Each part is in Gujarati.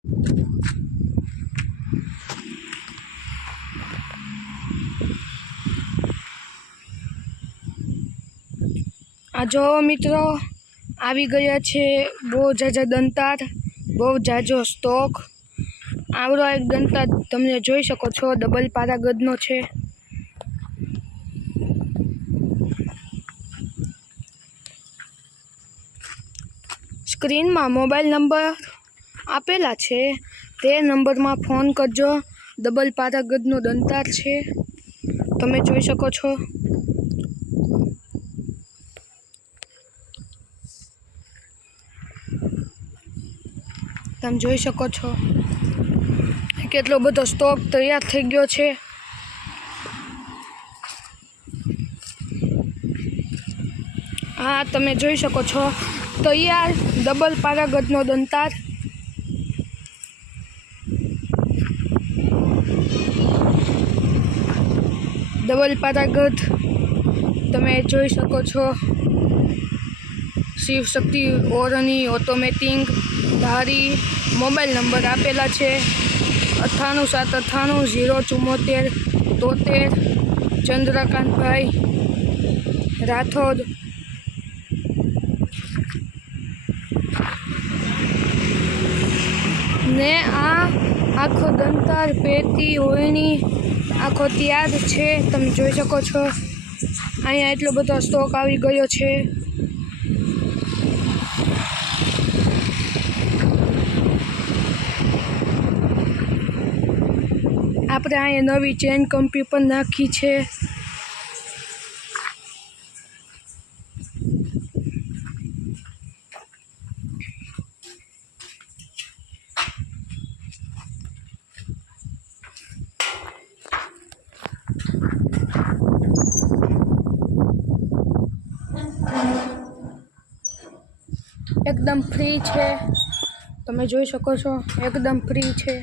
આ જો મિત્રો આવી ગયા છે બહુ જાજા દંતાર, બહુ જાજો સ્ટોક. આવડો એક દંતાર તમે જોઈ શકો છો, ડબલ પારાગઢનો છે. સ્ક્રીનમાં મોબાઈલ નંબર આપેલા છે, તે નંબરમાં ફોન કરજો. ડબલ પારાગઢનો દંતાર છે, તમે જોઈ શકો છો. તમે જોઈ શકો છો કેટલો બધો સ્ટોક તૈયાર થઈ ગયો છે. હા, તમે જોઈ શકો છો તૈયાર ડબલ પારાગઢનો દંતાર. ડબલ પારાગઢ તમે જોઈ શકો છો. શિવ શક્તિ ઓરની ઓટોમેટિક ધારી. મોબાઈલ નંબર આપેલા છે 9878807473. ચંદ્રકાંતભાઈ રાઠોડ. ને આ આખો દંતાર પેટી હોયની આખો તૈયાર છે, તમે જોઈ શકો છો. અહીંયા એટલો બધો સ્ટોક આવી ગયો છે. આપણે અહીંયા નવી ચેન કંપની પણ નાખી છે. એકદમ ફ્રી છે, તમે જોઈ શકો છો. એકદમ ફ્રી છે.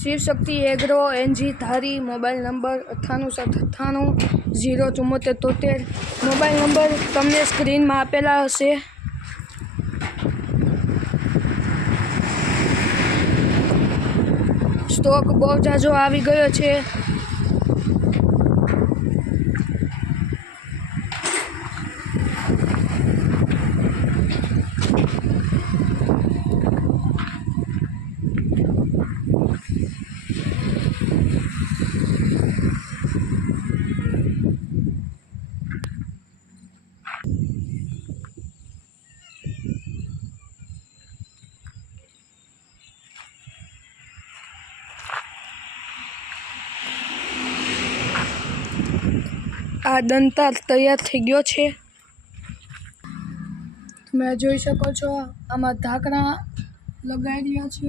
શિવ શક્તિ એગ્રો એનજી Dhari. Mobile number 9878807473. Mobile number તમને સ્ક્રીનમાં આપેલા હશે. સ્ટોક બહુ જાજો આવી ગયો છે. આ દંતાર તૈયાર થઈ ગયો છે, તમે જોઈ શકો છો. આમાં ઢાંકણા લગાવી રહ્યા છે.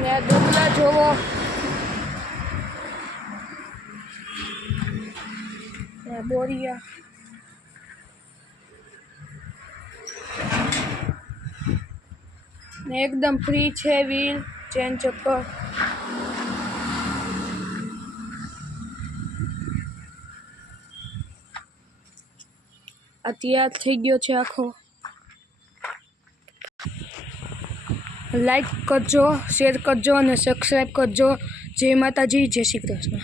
ને આ ડુંગળા જોવો, ને બોરિયા. ને એકદમ ફ્રી છે. વ્હીલ ચેન ચક્કર. આ તૈયાર થઈ ગયો છે આખો. લાઈક કરજો, શેર કરજો અને સબસ્ક્રાઈબ કરજો. જય માતાજી, જય શ્રી કૃષ્ણ.